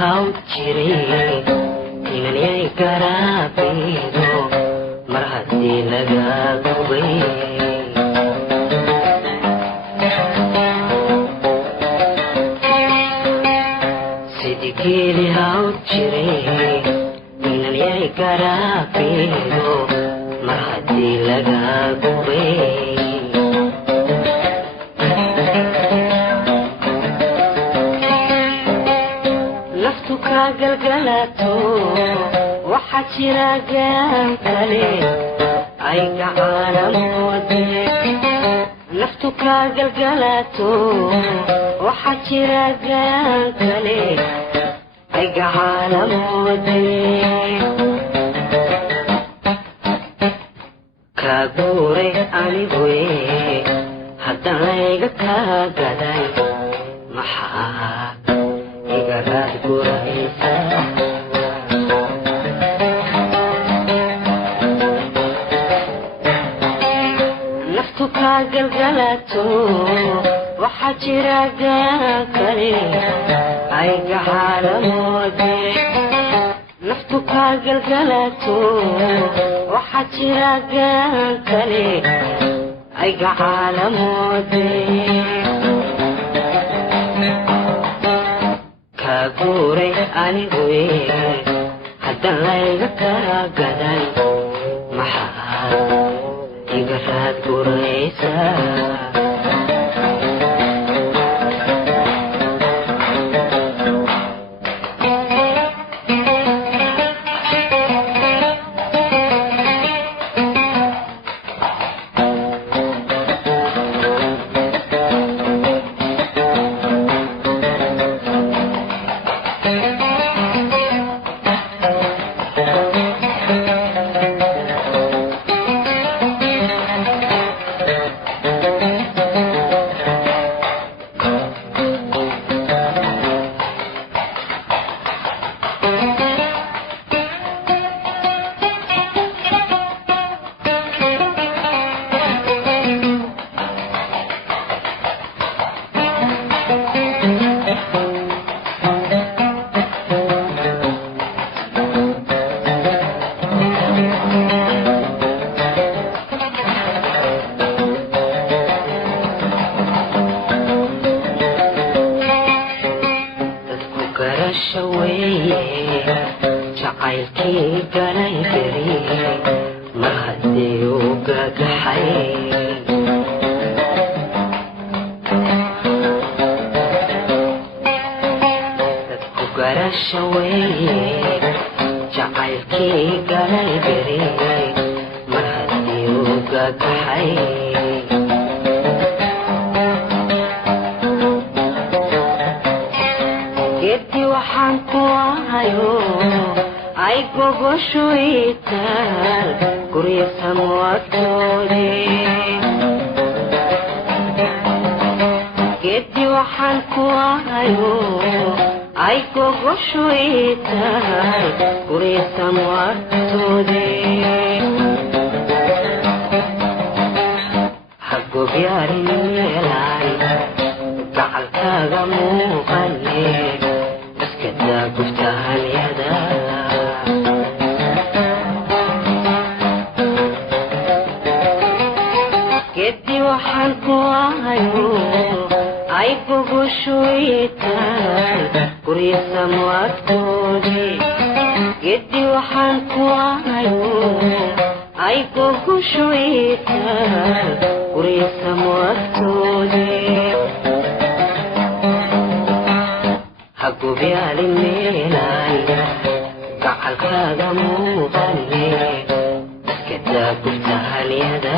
haw jire inanay garaabeedo mar haddii laga gubay sidii haw jire inanay garaabeedo mar haddii laga gubay galgalato waxa jira gaan kale ay gacalamoode naftu ka galgalato waxa jira gaan kale ay gacalamoode ka guure anigoe haddaan layga ka gaday maxaa igaraad guraysa naftu ka galgalato waxa jira gaan kale ay gacalamoode naftu ka galgalato waxa jira gaan kale ay gacalamoode guure anigoe haddaan layga ka gaday maxaa igaraad guraysa jacaylkii galay beri mar haddii uu gagaxay dadku garasha weeye jacaylkii galay beri mar haddii uu gagaxay waxaan ku ahayo ay gogoshu itaal gurya samwagtoode gedi waxaan ku ahayo ay gogoshu itaal gurya samwagtoode hagobyaarin meelaan gacalkaaga muuqane كذا قفتها اليدا كدي وحالكوا هايو عيبو بشويتان كريسا مواتودي كدي وحالكوا هايو عيبو بشويتان كريسا مواتودي hagobyaalin meelaan gacalkaaga muuqane iskadaa gurtahalyada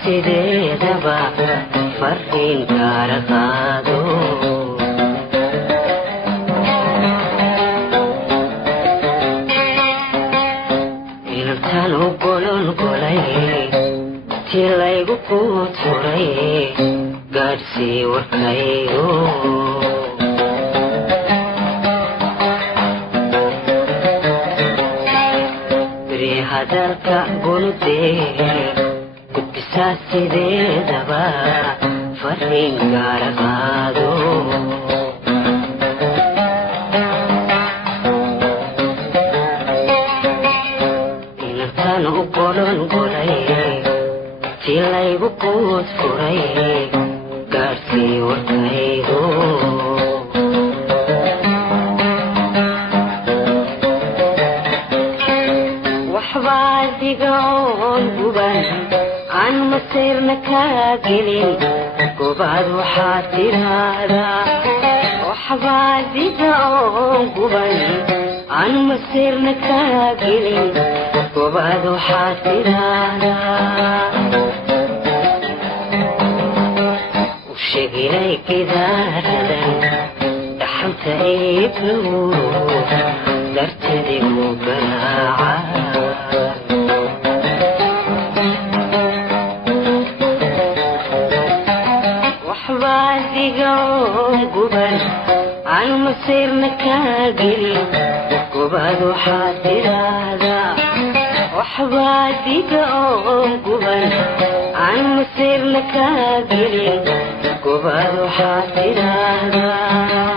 sideedaba fariin kaala qaado inantaan u golongolay tii laygu kuu turay gaadhsii warkaygo beri hadalka gunudee gudbisaa sideedaba fariin kaala qaado inantaan u golongolay tii laygu kuud furay gaadhsii warkaygo waxbaa diga oon guban aan masiirna kaa gelin gobaad waxaad tiraahdaa waxbaa diga oon guban aan masiirna kaa gelin gobaad waxaad tiraahdaa u sheeginay gidaaradan dhaxanta iibnu dartadigu garaaca waxbaa diga oon guban aan masiirna kaa gelin gobaad waxaad tiraahdaa waxbaa diga oon guban aan masiirna kaa gelin gobaad waxaad tiraahdaa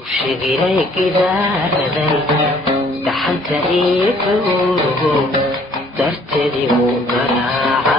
u sheeginay gidaaraday dhaxanta iibnu dartadigu garaaca